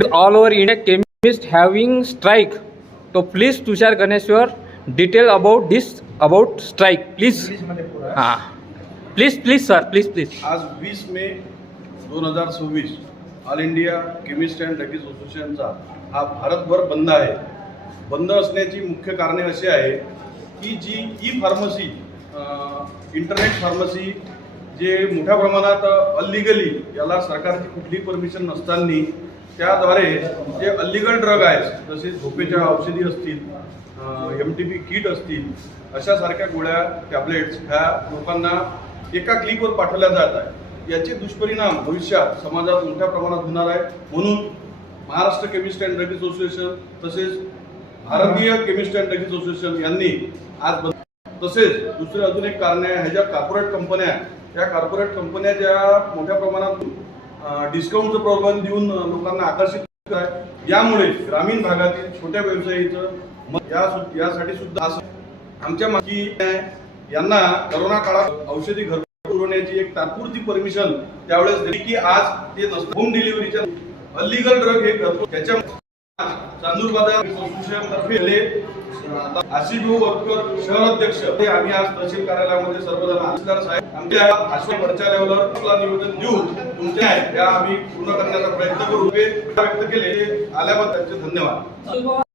today all over India chemists having strike. So please Tushar Ganeshwar detail about this about strike please. हाँ please sir please. आज 20 May 2026 all India chemist and druggist असोसिएशनचा हा भारतभर बंद आहे. बंद असण्याची मुख्य कारणे अशी आहे की जी ई फार्मसी इंटरनेट फार्मसी जे मोठ्या प्रमाणात अनलिगली याला सरकारची कुठली परमिशन नसताना त्याद्वारे जे अनलिगल ड्रग आहेत तसेच झोपेच्या औषधी असतील MTP किट असतील अशा सारख्या गोळ्या टॅबलेट्स ह्या लोकांना एका क्लिकवर पाठवल्या जात आहे. याचे दुष्परिणाम भविष्यात समाजात मोठ्या प्रमाणात होणार आहे. म्हणून Maharashtra chemist and druggist association तसेच भारतीय केमिस्ट अँड ड्रगिस्ट असोसिएशन यांनी आज तसेच दुसरे अजून एक कारण आहे ह्या ज्या कॉर्पोरेट कंपन्या या कॉर्पोरेट कंपन्या ज्या मोठ्या प्रमाणात डिस्काउंटचं प्रलोभन देऊन लोकांना आकर्षित करत आहे यामुळे ग्रामीण भागातील छोट्या व्यवसायीचं यासाठी सुद्धा आमच्या मागी यांना कोरोना काळात औषधी घरपोच पुरवण्याची एक तात्पुरती परमिशन त्यावेळेस दिली की आज ते होम डिलिव्हरीच्या अनलिगल ड्रग हे घरपोच त्याच्या चांदूर बाजार असोसिएशन तर्फे आशिष भाऊ वर्कर शहर अध्यक्ष आम्ही आज तहसील कार्यालयामध्ये सर्वजण आमदार साहेब आमच्या आश्रम वरच्या लेवलवर निवेदन देऊन तुमच्या या आम्ही पूर्ण करण्याचा प्रयत्न करू व्यक्त केले आल्याबद्दल त्यांचे धन्यवाद.